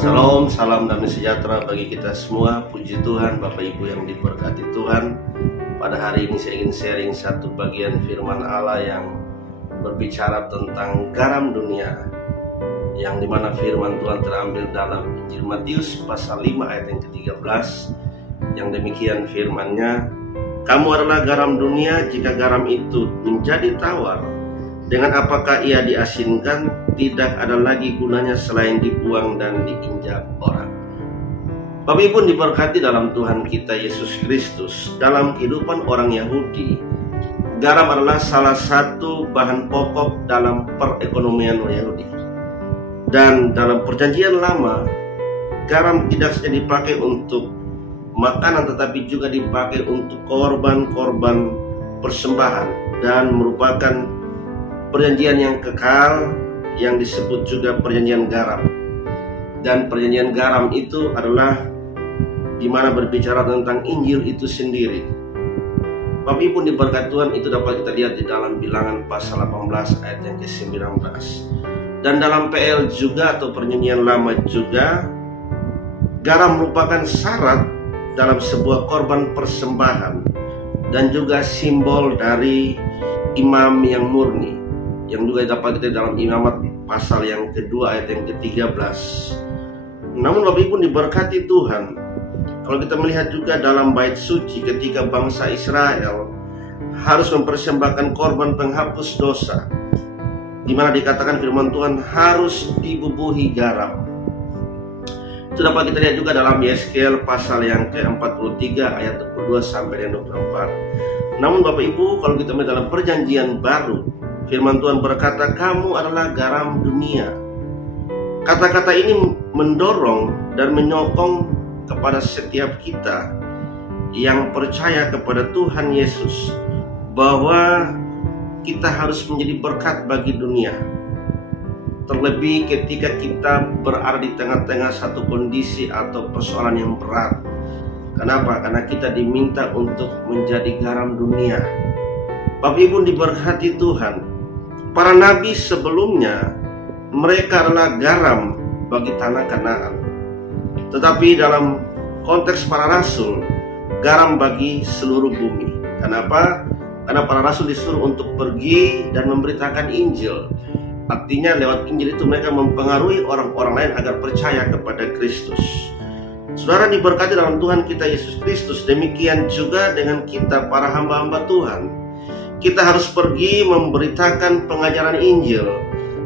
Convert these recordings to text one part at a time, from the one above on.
Salam, salam damai sejahtera bagi kita semua. Puji Tuhan, Bapak Ibu yang diberkati Tuhan. Pada hari ini saya ingin sharing satu bagian firman Allah yang berbicara tentang garam dunia, yang dimana firman Tuhan terambil dalam Injil Matius pasal 5 ayat yang ke-13, yang demikian firmannya, "Kamu adalah garam dunia. Jika garam itu menjadi tawar, dengan apakah ia diasinkan? Tidak ada lagi gunanya selain dibuang dan diinjak orang." Bapak Ibu diberkati dalam Tuhan kita Yesus Kristus. Dalam kehidupan orang Yahudi, garam adalah salah satu bahan pokok dalam perekonomian Yahudi. Dan dalam perjanjian lama, garam tidak saja dipakai untuk makanan, tetapi juga dipakai untuk korban-korban persembahan, dan merupakan perjanjian yang kekal yang disebut juga perjanjian garam. Dan perjanjian garam itu adalah dimana berbicara tentang Injil itu sendiri. Bapak Ibu diberkati Tuhan, itu dapat kita lihat di dalam Bilangan pasal 18 ayat yang ke-19. Dan dalam PL juga atau perjanjian lama juga, garam merupakan syarat dalam sebuah korban persembahan dan juga simbol dari imam yang murni, yang juga dapat kita dalam Imamat pasal yang kedua ayat yang ke-13. Namun Bapak Ibu diberkati Tuhan, kalau kita melihat juga dalam bait suci ketika bangsa Israel harus mempersembahkan korban penghapus dosa, di mana dikatakan firman Tuhan harus dibubuhi garam. Itu dapat kita lihat juga dalam Yeskiel pasal yang ke-43 ayat 22 sampai 24. Namun Bapak Ibu, kalau kita melihat dalam perjanjian baru, firman Tuhan berkata, "Kamu adalah garam dunia." Kata-kata ini mendorong dan menyokong kepada setiap kita yang percaya kepada Tuhan Yesus, bahwa kita harus menjadi berkat bagi dunia. Terlebih ketika kita berada di tengah-tengah satu kondisi atau persoalan yang berat. Kenapa? Karena kita diminta untuk menjadi garam dunia. Bapak Ibu diberkati Tuhan. Para nabi sebelumnya, mereka adalah garam bagi tanah Kanaan. Tetapi dalam konteks para rasul, garam bagi seluruh bumi. Kenapa? Karena para rasul disuruh untuk pergi dan memberitakan Injil. Artinya lewat Injil itu mereka mempengaruhi orang-orang lain agar percaya kepada Kristus. Saudara diberkati dalam Tuhan kita Yesus Kristus. Demikian juga dengan kita para hamba-hamba Tuhan. Kita harus pergi memberitakan pengajaran Injil,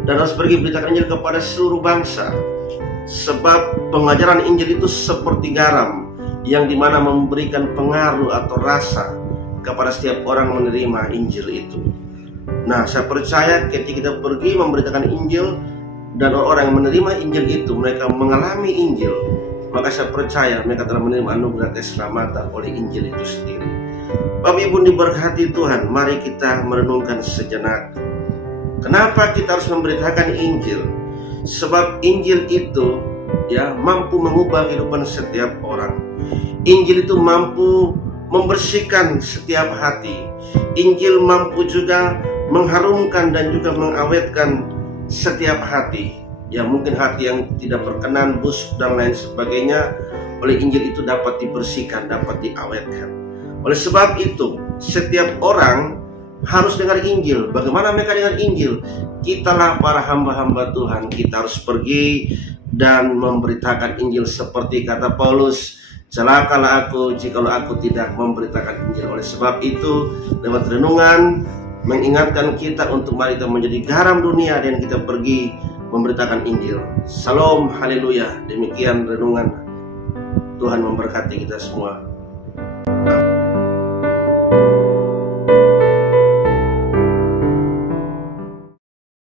dan harus pergi memberitakan Injil kepada seluruh bangsa. Sebab pengajaran Injil itu seperti garam, yang dimana memberikan pengaruh atau rasa kepada setiap orang menerima Injil itu. Nah, saya percaya ketika kita pergi memberitakan Injil dan orang-orang yang menerima Injil itu, mereka mengalami Injil, maka saya percaya mereka telah menerima anugerah keselamatan oleh Injil itu sendiri. Bapak Ibu diberkati Tuhan, mari kita merenungkan sejenak. Kenapa kita harus memberitakan Injil? Sebab Injil itu mampu mengubah kehidupan setiap orang. Injil itu mampu membersihkan setiap hati. Injil mampu juga mengharumkan dan juga mengawetkan setiap hati. Mungkin hati yang tidak berkenan, busuk dan lain sebagainya, oleh Injil itu dapat dibersihkan, dapat diawetkan. Oleh sebab itu, setiap orang harus dengar Injil. Bagaimana mereka dengar Injil? Kitalah para hamba-hamba Tuhan, kita harus pergi dan memberitakan Injil seperti kata Paulus, "Celakalah aku jikalau aku tidak memberitakan Injil." Oleh sebab itu, lewat renungan mengingatkan kita untuk mari kita menjadi garam dunia dan kita pergi memberitakan Injil. Salam, haleluya. Demikian renungan. Tuhan memberkati kita semua.